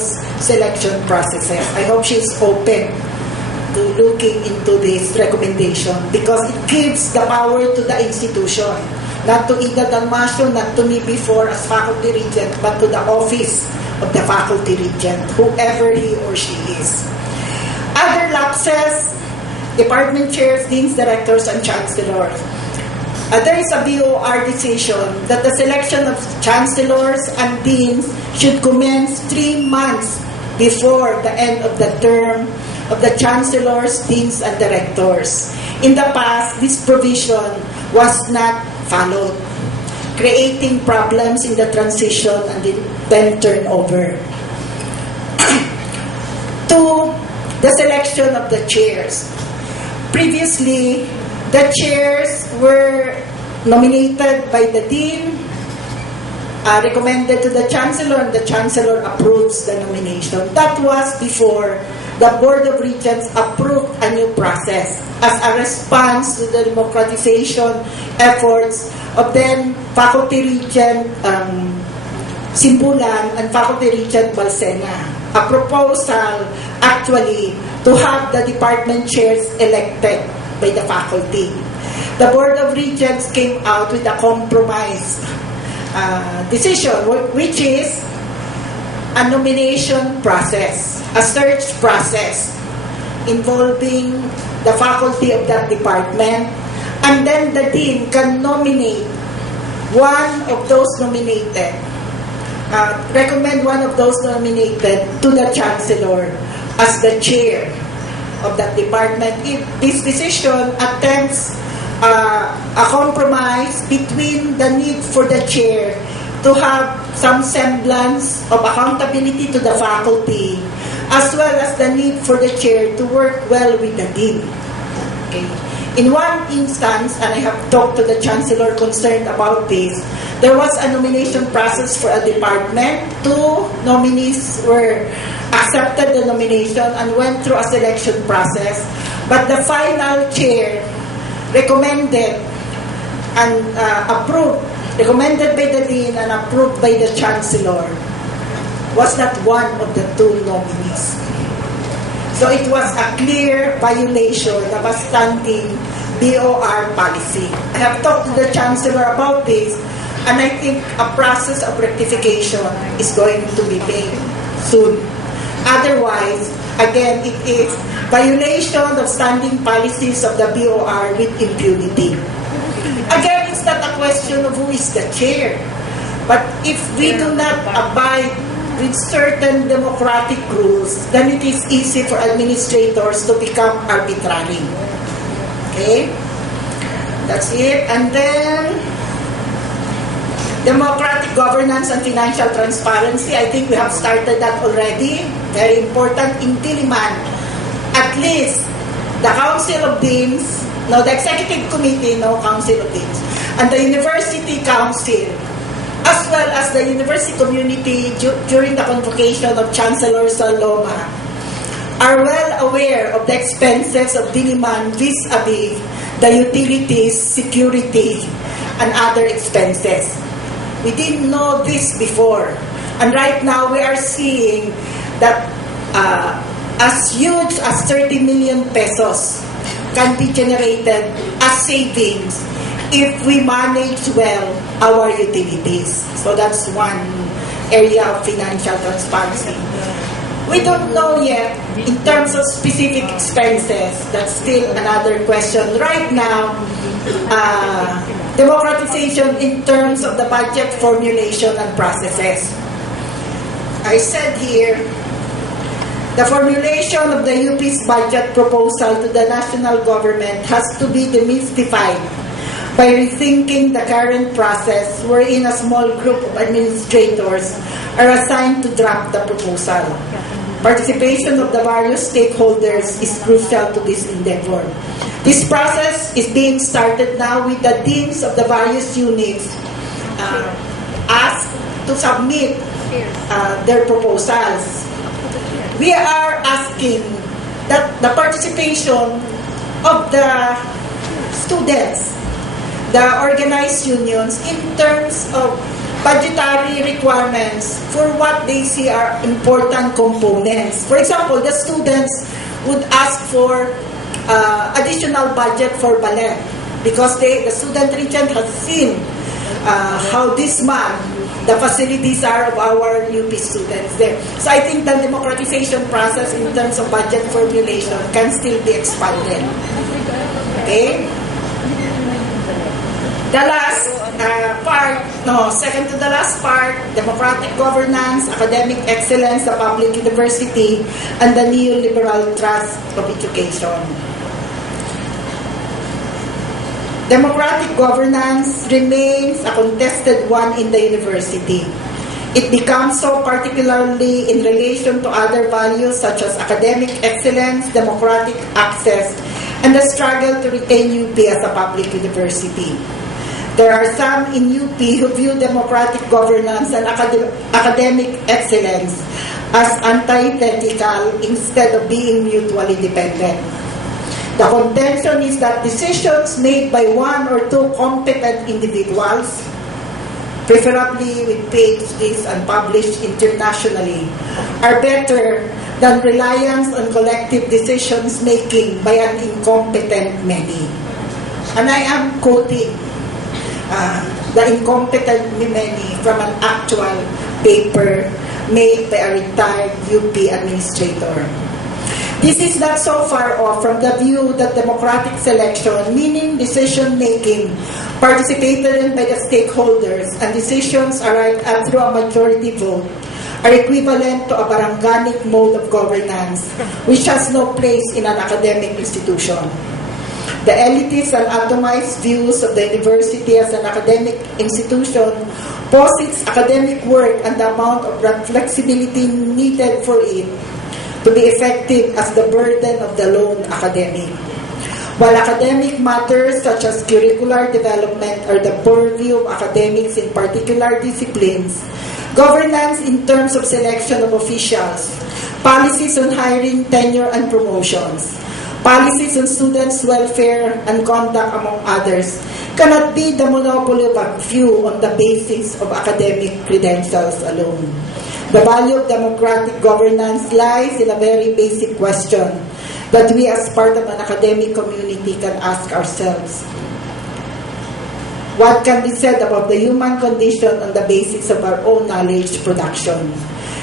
selection processes. I hope she's open to looking into this recommendation because it gives the power to the institution, not to Ida Dalmasio, not to me before as faculty regent, but to the office of the faculty regent, whoever he or she is. Other lapses, department chairs, deans, directors, and chancellors. There is a BOR decision that the selection of chancellors and deans should commence 3 months before the end of the term of the chancellors, deans, and directors. In the past, this provision was not followed, creating problems in the transition and then turnover. To the selection of the chairs. Previously, the chairs were nominated by the dean, recommended to the chancellor, and the chancellor approves the nomination. That was before the Board of Regents approved a new process as a response to the democratization efforts of then Faculty Regent Simbulan and Faculty Regent Balsena. A proposal actually to have the department chairs elected by the faculty. The Board of Regents came out with a compromise decision, which is a nomination process, a search process involving the faculty of that department, and then the dean can nominate one of those nominated, recommend one of those nominated to the chancellor as the chair of that department. If this decision attempts a compromise between the need for the chair to have some semblance of accountability to the faculty, as well as the need for the chair to work well with the dean. Okay. In one instance, and I have talked to the chancellor concerned about this, there was a nomination process for a department. 2 nominees were accepted the nomination and went through a selection process, but the final chair recommended and approved, recommended by the dean and approved by the chancellor, was not one of the 2 nominees. So it was a clear violation of a standing BOR policy. I have talked to the chancellor about this, and I think a process of rectification is going to be made soon. Otherwise, again, it is violation of standing policies of the BOR with impunity. Again, it's not a question of who is the chair, but if we do not abide with certain democratic rules, then it is easy for administrators to become arbitrary. Okay? That's it. And then, democratic governance and financial transparency. I think we have started that already. Very important. In Diliman, at least the Council of Deans, the Executive Committee, Council of Deans, and the University Council, as well as the university community during the convocation of Chancellor Saloma, are well aware of the expenses of Diliman vis-a-vis the utilities, security, and other expenses. We didn't know this before. And right now, we are seeing that as huge as 30 million pesos can be generated as savings if we manage well our utilities. So that's one area of financial transparency. We don't know yet in terms of specific expenses. That's still another question. Right now, democratization in terms of the budget formulation and processes. I said here, the formulation of the UP's budget proposal to the national government has to be demystified by rethinking the current process wherein a small group of administrators are assigned to draft the proposal. Participation of the various stakeholders is crucial to this endeavor. This process is being started now with the deans of the various units asked to submit their proposals. We are asking that the participation of the students, the organized unions, in terms of budgetary requirements for what they see are important components. For example, the students would ask for additional budget for ballet because the student regent has seen how this month the facilities are of our UP students there. So I think the democratization process in terms of budget formulation can still be expanded. Okay? The last second to the last part, democratic governance, academic excellence, the public university, and the neoliberal trust of education. Democratic governance remains a contested one in the university. It becomes so particularly in relation to other values such as academic excellence, democratic access, and the struggle to retain UP as a public university. There are some in UP who view democratic governance and academic excellence as antithetical instead of being mutually dependent. The contention is that decisions made by one or two competent individuals, preferably with PhDs and published internationally, are better than reliance on collective decisions making by an incompetent many. And I am quoting the incompetent many from an actual paper made by a retired UP administrator. This is not so far off from the view that democratic selection, meaning decision-making, participated in by the stakeholders, and decisions arrived at through a majority vote, are equivalent to a baranganic mode of governance, which has no place in an academic institution. The elitist and atomized views of the university as an academic institution posits academic work and the amount of flexibility needed for it to be effective as the burden of the lone academic. While academic matters such as curricular development are the purview of academics in particular disciplines, governance in terms of selection of officials, policies on hiring, tenure, and promotions, policies on students' welfare and conduct, among others, cannot be the monopoly of a few on the basis of academic credentials alone. The value of democratic governance lies in a very basic question that we as part of an academic community can ask ourselves. What can be said about the human condition on the basis of our own knowledge production?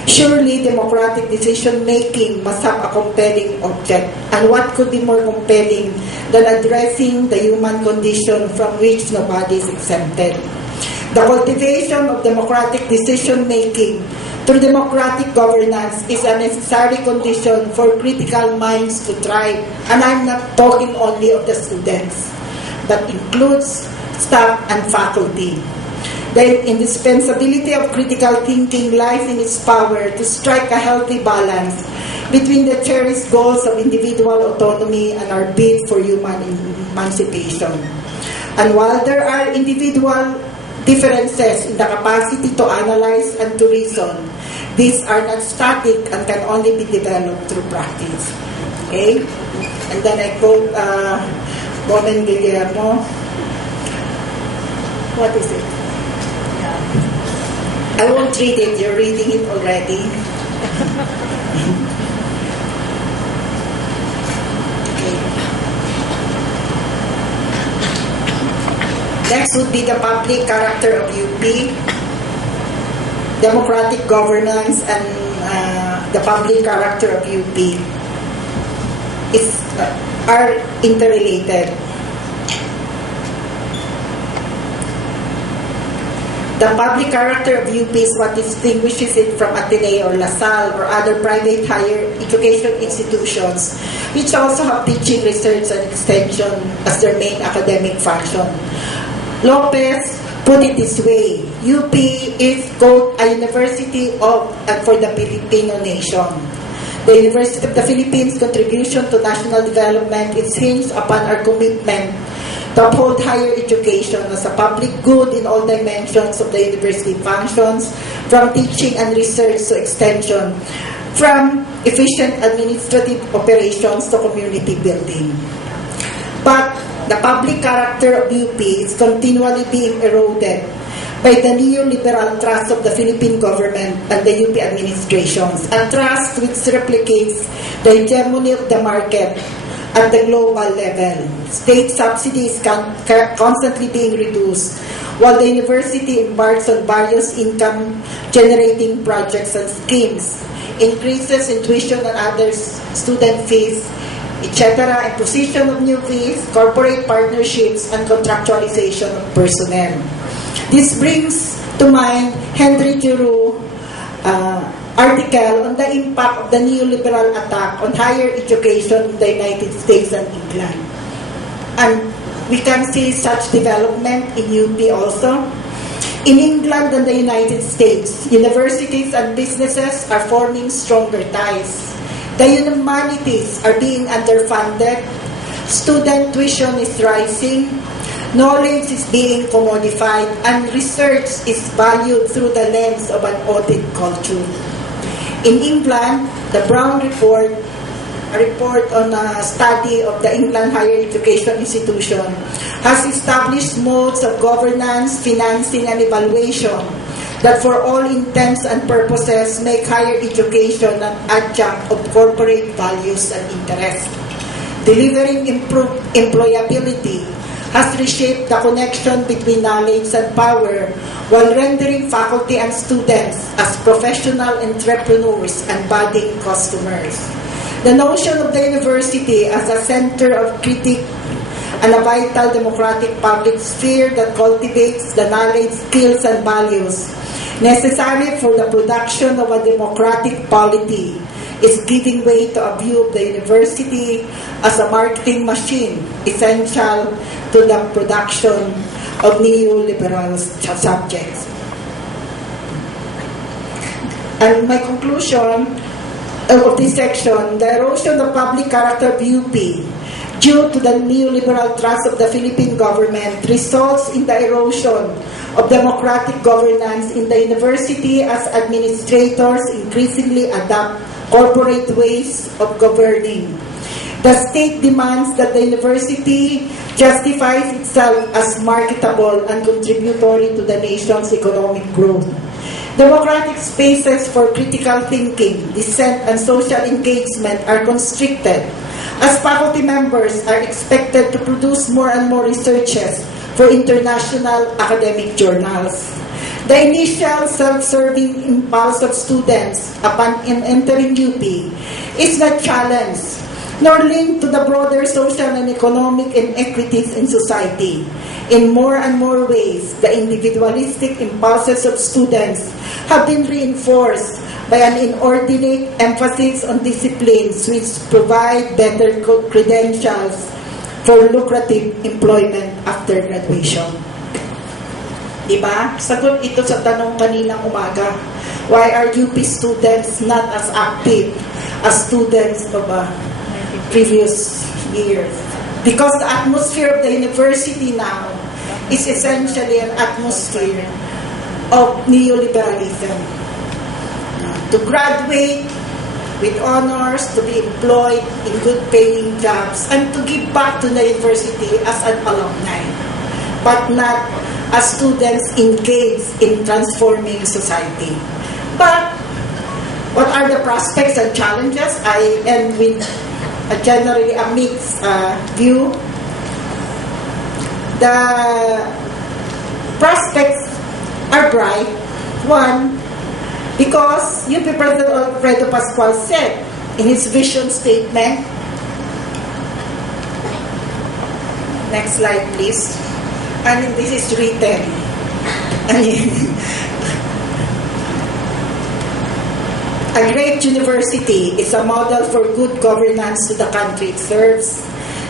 Surely, democratic decision-making must have a compelling object. And what could be more compelling than addressing the human condition from which nobody is exempted? The cultivation of democratic decision-making through democratic governance is a necessary condition for critical minds to thrive. And I'm not talking only of the students, but includes staff and faculty. The indispensability of critical thinking lies in its power to strike a healthy balance between the cherished goals of individual autonomy and our bid for human emancipation. And while there are individual differences in the capacity to analyze and to reason, these are not static and can only be developed through practice. Okay? And then I quote Bonen Guillermo. What is it? I won't read it. You're reading it already. Okay. Next would be the public character of UP, democratic governance, and the public character of UP are interrelated. The public character of UP is what distinguishes it from Ateneo or LaSalle or other private higher education institutions, which also have teaching, research, and extension as their main academic function. Lopez put it this way: UP is, quote, a university of and for the Filipino nation. The University of the Philippines' contribution to national development is hinged upon our commitment to uphold higher education as a public good in all dimensions of the university functions, from teaching and research to extension, from efficient administrative operations to community building. But the public character of UP is continually being eroded by the neoliberal trust of the Philippine government and the UP administrations, a trust which replicates the hegemony of the market at the global level. State subsidies constantly being reduced, while the university embarks on various income-generating projects and schemes, increases in tuition and other student fees, etc., imposition of new fees, corporate partnerships, and contractualization of personnel. This brings to mind Henry Giroux's article on the impact of the neoliberal attack on higher education in the United States and England. And we can see such development in UP also. In England and the United States, universities and businesses are forming stronger ties. The humanities are being underfunded, student tuition is rising, knowledge is being commodified, and research is valued through the lens of an audit culture. In England, the Brown Report, a report on a study of the England Higher Education Institution, has established modes of governance, financing, and evaluation that for all intents and purposes make higher education an adjunct of corporate values and interests. Delivering improved employability has reshaped the connection between knowledge and power while rendering faculty and students as professional entrepreneurs and budding customers. The notion of the university as a center of critique and a vital democratic public sphere that cultivates the knowledge, skills, and values necessary for the production of a democratic polity is giving way to a view of the university as a marketing machine essential to the production of neoliberal subjects. And my conclusion of this section, the erosion of public character of UP due to the neoliberal trust of the Philippine government results in the erosion of democratic governance in the university as administrators increasingly adopt corporate ways of governing. The state demands that the university justifies itself as marketable and contributory to the nation's economic growth. Democratic spaces for critical thinking, dissent, and social engagement are constricted, as faculty members are expected to produce more and more researches for international academic journals. The initial self-serving impulse of students upon entering UP is not challenged, nor linked to the broader social and economic inequities in society. In more and more ways, the individualistic impulses of students have been reinforced by an inordinate emphasis on disciplines which provide better credentials for lucrative employment after graduation. Diba? Sagot ito sa tanong kaninang umaga. Why are UP students not as active as students of previous years? Because the atmosphere of the university now is essentially an atmosphere of neoliberalism. To graduate with honors, to be employed in good-paying jobs, and to give back to the university as an alumni, but not as students engaged in transforming society. But what are the prospects and challenges? I end with generally a mixed view. The prospects are bright. One, because UP President Alfredo Pascual said in his vision statement, next slide please, and this is written, a great university is a model for good governance to the country it serves.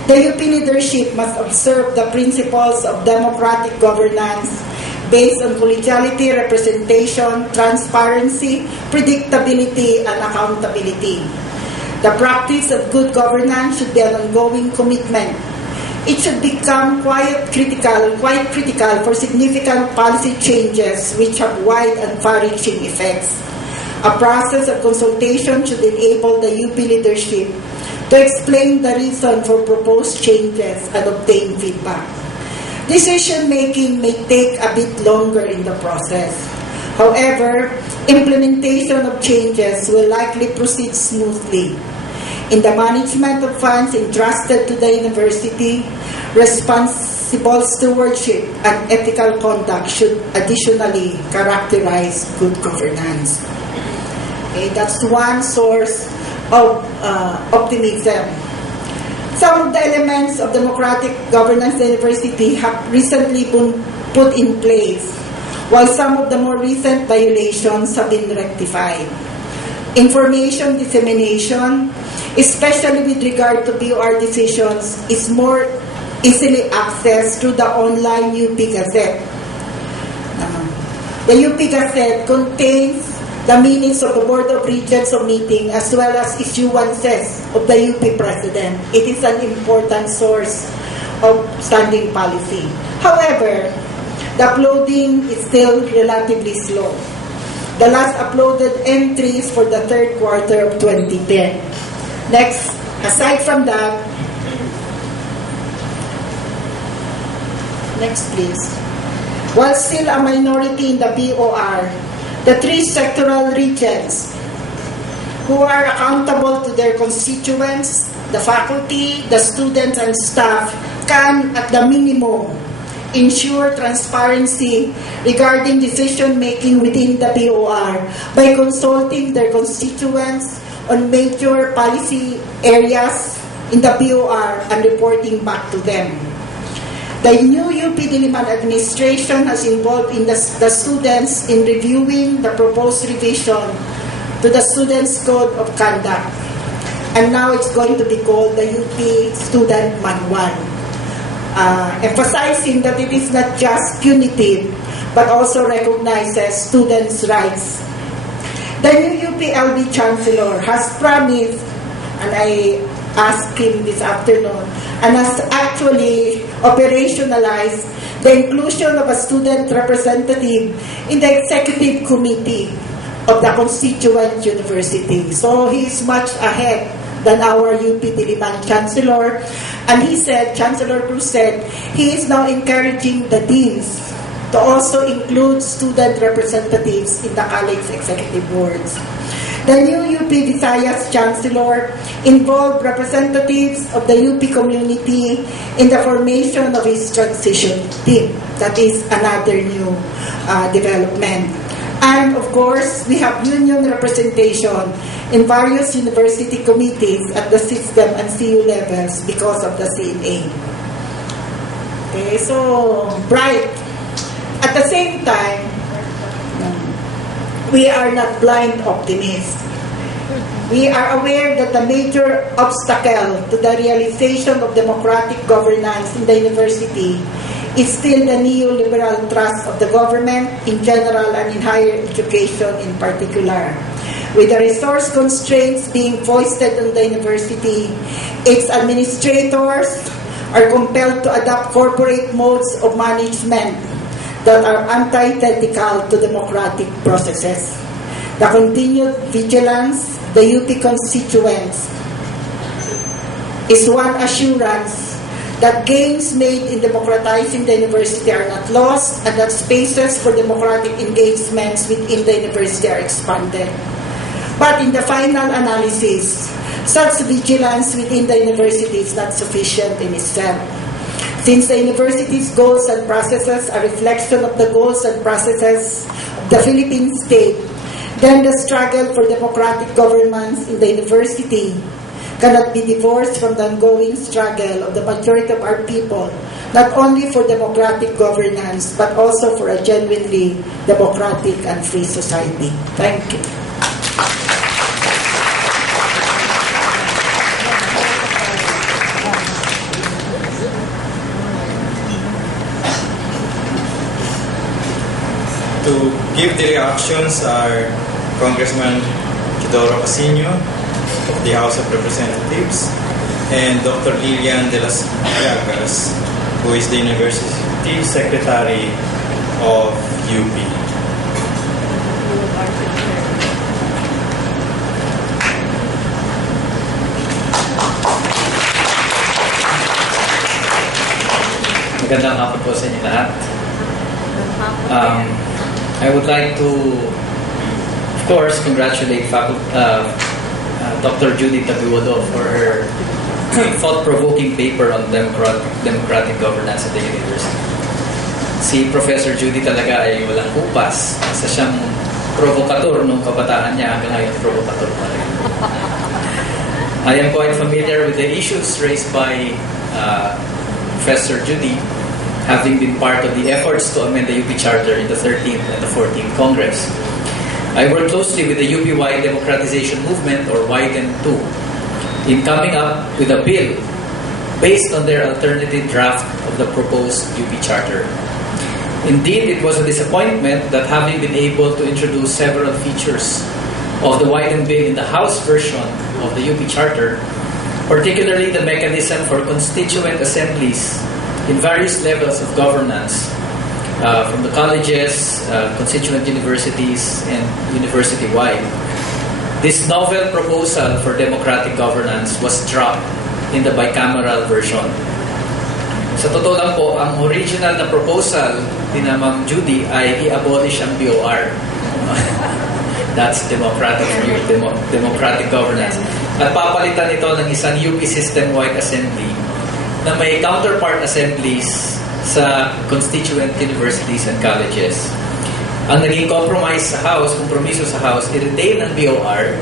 The UP leadership must observe the principles of democratic governance based on collegiality, representation, transparency, predictability, and accountability. The practice of good governance should be an ongoing commitment. It should become quite critical for significant policy changes which have wide and far-reaching effects. A process of consultation should enable the UP leadership to explain the reason for proposed changes and obtain feedback. Decision-making may take a bit longer in the process. However, implementation of changes will likely proceed smoothly. In the management of funds entrusted to the university, responsible stewardship and ethical conduct should additionally characterize good governance. Okay, that's one source of optimism. Some of the elements of democratic governance in the university have recently been put in place, while some of the more recent violations have been rectified. Information dissemination, especially with regard to BOR decisions, is more easily accessed through the online UP Gazette. The UP Gazette contains the minutes of the Board of Regents of meeting as well as issuances of the UP President. It is an important source of standing policy. However, the uploading is still relatively slow. The last uploaded entry is for the third quarter of 2010. Next, aside from that, next please. While still a minority in the BOR, the three sectoral regents who are accountable to their constituents, the faculty, the students, and staff can, at the minimum, ensure transparency regarding decision-making within the BOR by consulting their constituents on major policy areas in the BOR and reporting back to them. The new UP Diliman administration has involved in the students in reviewing the proposed revision to the Students' Code of Conduct. And now it's going to be called the UP Student Manual, emphasizing that it is not just punitive, but also recognizes students' rights. The new UP LB Chancellor has promised, and I asked him this afternoon, and has actually operationalized the inclusion of a student representative in the executive committee of the constituent university. So he is much ahead than our UP Diliman Chancellor. And he said, Chancellor Cruz said, he is now encouraging the deans to also include student representatives in the college executive boards. The new UP Visayas Chancellor involved representatives of the UP community in the formation of his transition team. That is another new development. And of course, we have union representation in various university committees at the system and CU levels because of the CNA. Okay, so bright. At the same time, we are not blind optimists. We are aware that the major obstacle to the realization of democratic governance in the university is still the neoliberal thrust of the government in general and in higher education in particular. With the resource constraints being foisted on the university, its administrators are compelled to adopt corporate modes of management that are antithetical to democratic processes. The continued vigilance, the UP constituents, is one assurance that gains made in democratizing the university are not lost and that spaces for democratic engagements within the university are expanded. But in the final analysis, such vigilance within the university is not sufficient in itself. Since the university's goals and processes are a reflection of the goals and processes of the Philippine state, then the struggle for democratic governance in the university cannot be divorced from the ongoing struggle of the majority of our people, not only for democratic governance, but also for a genuinely democratic and free society. Thank you. To give the reactions are Congressman Chidoro Casino of the House of Representatives and Dr. Lilian de las Llagas, who is the University Secretary of UP. Magandang hapon po sa inyo lahat. I would like to, of course, congratulate Dr. Judy Tabiwado for her thought-provoking paper on democratic governance at the university. Si Professor Judy talaga ay walang kupas. Isa siyang provokator nung kabataan niya, hanggang ngayon provokator pa rin. I am quite familiar with the issues raised by Professor Judy, having been part of the efforts to amend the UP Charter in the 13th and the 14th Congress. I work closely with the UP-wide democratization movement, or WIDEM 2, in coming up with a bill based on their alternative draft of the proposed UP Charter. Indeed, it was a disappointment that having been able to introduce several features of the WIDEM bill in the House version of the UP Charter, particularly the mechanism for constituent assemblies in various levels of governance, from the colleges, constituent universities, and university-wide. This novel proposal for democratic governance was dropped in the bicameral version. Sa totoo lang po, ang original na proposal ni Ma'am Judy ay i-abolish ang BOR. That's democratic governance. At papalitan ito ng isang UP system-wide assembly na may counterpart assemblies sa constituent universities and colleges. Ang naging kompromiso sa House, i-retain ang BOR,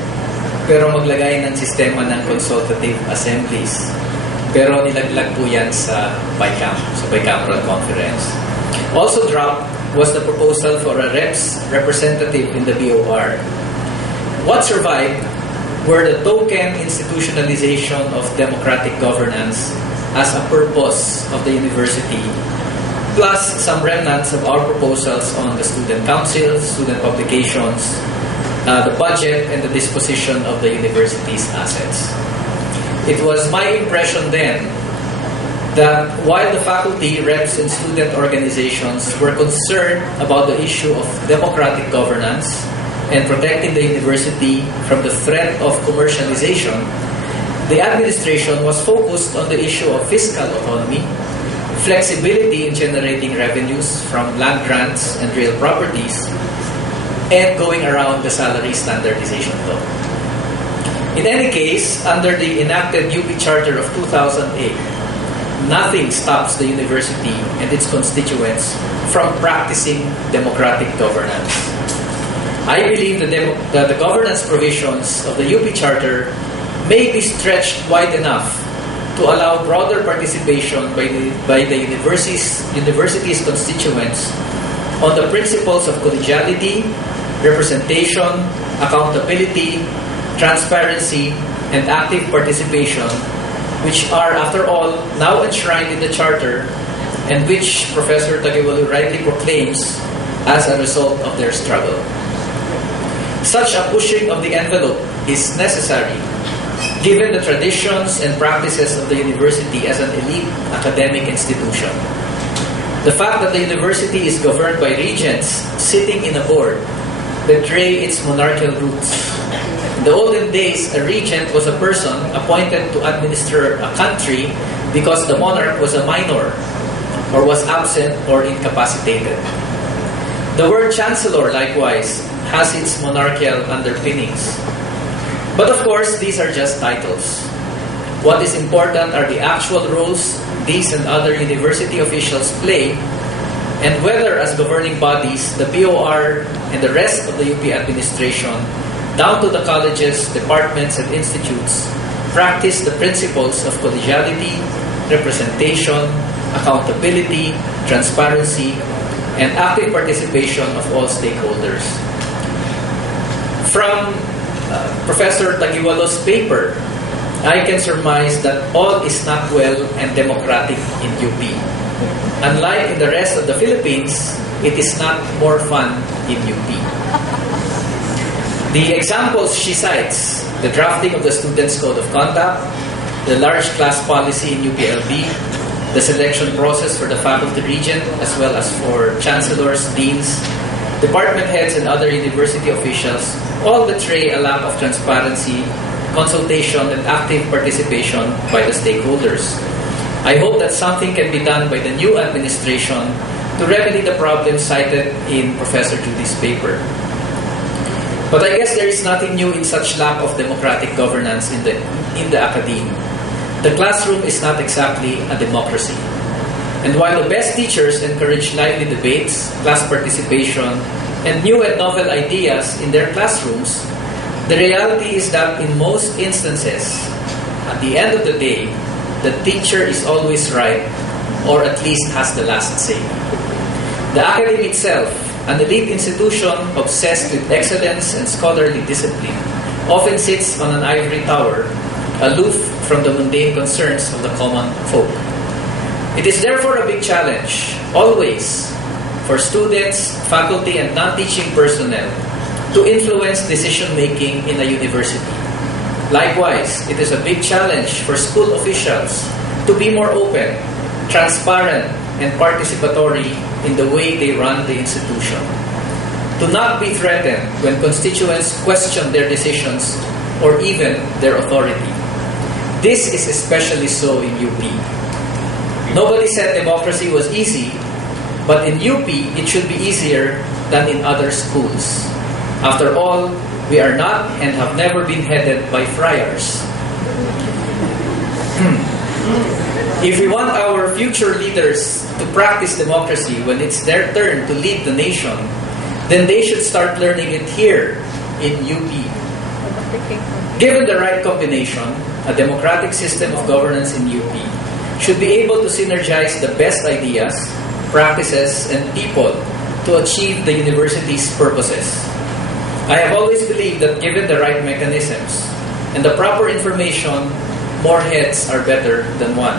pero maglagay ng sistema ng consultative assemblies. Pero nilaglag po yan sa bicameral conference. Also dropped was the proposal for a representative in the BOR. What survived were the token institutionalization of democratic governance as a purpose of the university, plus some remnants of our proposals on the student council, student publications, the budget, and the disposition of the university's assets. It was my impression then that while the faculty, reps, and student organizations were concerned about the issue of democratic governance and protecting the university from the threat of commercialization, the administration was focused on the issue of fiscal autonomy, flexibility in generating revenues from land grants and real properties, and going around the salary standardization law. In any case, under the enacted UP Charter of 2008, nothing stops the university and its constituents from practicing democratic governance. I believe that the governance provisions of the UP Charter may be stretched wide enough to allow broader participation by the university's constituents on the principles of collegiality, representation, accountability, transparency, and active participation, which are, after all, now enshrined in the Charter, and which Professor Tagiwalu rightly proclaims as a result of their struggle. Such a pushing of the envelope is necessary, given the traditions and practices of the university as an elite academic institution. The fact that the university is governed by regents sitting in a board betray its monarchical roots. In the olden days, a regent was a person appointed to administer a country because the monarch was a minor or was absent or incapacitated. The word chancellor, likewise, has its monarchical underpinnings. But of course, these are just titles. What is important are the actual roles these and other university officials play, and whether as governing bodies, the BOR and the rest of the UP administration, down to the colleges, departments, and institutes, practice the principles of collegiality, representation, accountability, transparency, and active participation of all stakeholders. From Professor Tagiwalo's paper, I can surmise that all is not well and democratic in UP. Unlike in the rest of the Philippines, it is not more fun in UP. The examples she cites, the drafting of the Students' Code of Conduct, the large class policy in UPLB, the selection process for the faculty regent, as well as for chancellors, deans, department heads, and other university officials, all betray a lack of transparency, consultation, and active participation by the stakeholders. I hope that something can be done by the new administration to remedy the problems cited in Professor Judy's paper. But I guess there is nothing new in such lack of democratic governance in the academe. The classroom is not exactly a democracy. And while the best teachers encourage lively debates, class participation, and new and novel ideas in their classrooms, the reality is that in most instances, at the end of the day, the teacher is always right, or at least has the last say. The academy itself, an elite institution obsessed with excellence and scholarly discipline, often sits on an ivory tower, aloof from the mundane concerns of the common folk. It is therefore a big challenge, always, for students, faculty, and non-teaching personnel to influence decision-making in a university. Likewise, it is a big challenge for school officials to be more open, transparent, and participatory in the way they run the institution. To not be threatened when constituents question their decisions or even their authority. This is especially so in UP. Nobody said democracy was easy, but in UP, it should be easier than in other schools. After all, we are not and have never been headed by friars. If we want our future leaders to practice democracy when it's their turn to lead the nation, then they should start learning it here in UP. Given the right combination, a democratic system of governance in UP should be able to synergize the best ideas, practices, and people to achieve the university's purposes. I have always believed that given the right mechanisms and the proper information, more heads are better than one.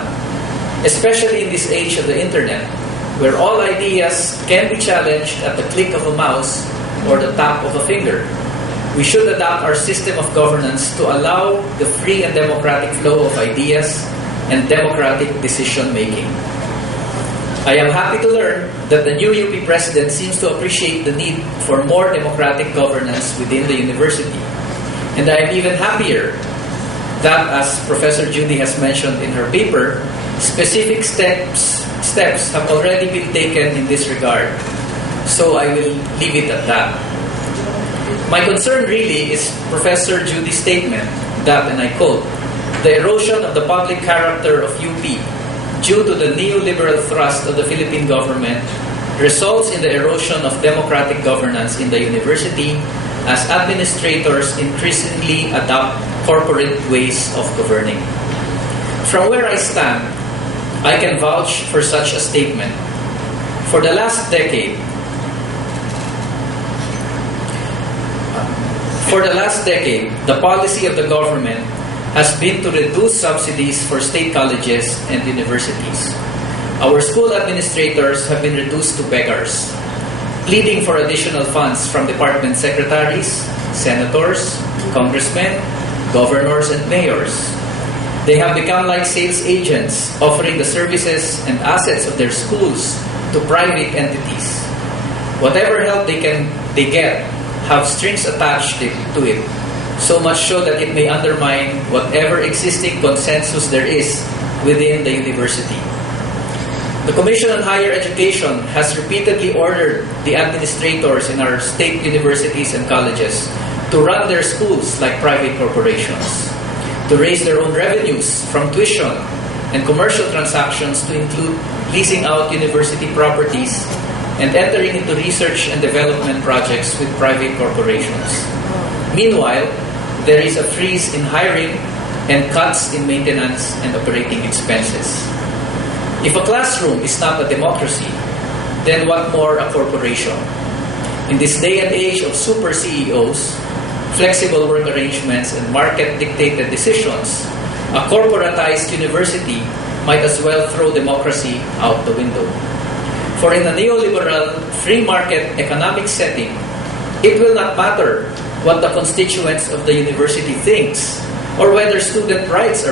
Especially in this age of the internet, where all ideas can be challenged at the click of a mouse or the tap of a finger. We should adopt our system of governance to allow the free and democratic flow of ideas and democratic decision-making. I am happy to learn that the new UP president seems to appreciate the need for more democratic governance within the university. And I am even happier that, as Professor Judy has mentioned in her paper, specific steps have already been taken in this regard. So I will leave it at that. My concern really is Professor Judy's statement that, and I quote, "The erosion of the public character of UP due to the neoliberal thrust of the Philippine government results in the erosion of democratic governance in the university as administrators increasingly adopt corporate ways of governing." From where I stand, I can vouch for such a statement. For the last decade, the policy of the government has been to reduce subsidies for state colleges and universities. Our school administrators have been reduced to beggars, pleading for additional funds from department secretaries, senators, congressmen, governors, and mayors. They have become like sales agents, offering the services and assets of their schools to private entities. Whatever help they get have strings attached to it, so much so that it may undermine whatever existing consensus there is within the university. The Commission on Higher Education has repeatedly ordered the administrators in our state universities and colleges to run their schools like private corporations, to raise their own revenues from tuition and commercial transactions to include leasing out university properties and entering into research and development projects with private corporations. Meanwhile, there is a freeze in hiring and cuts in maintenance and operating expenses. If a classroom is not a democracy, then what more a corporation? In this day and age of super CEOs, flexible work arrangements, and market-dictated decisions, a corporatized university might as well throw democracy out the window. For in a neoliberal, free market economic setting, it will not matter what the constituents of the university thinks or whether student rights are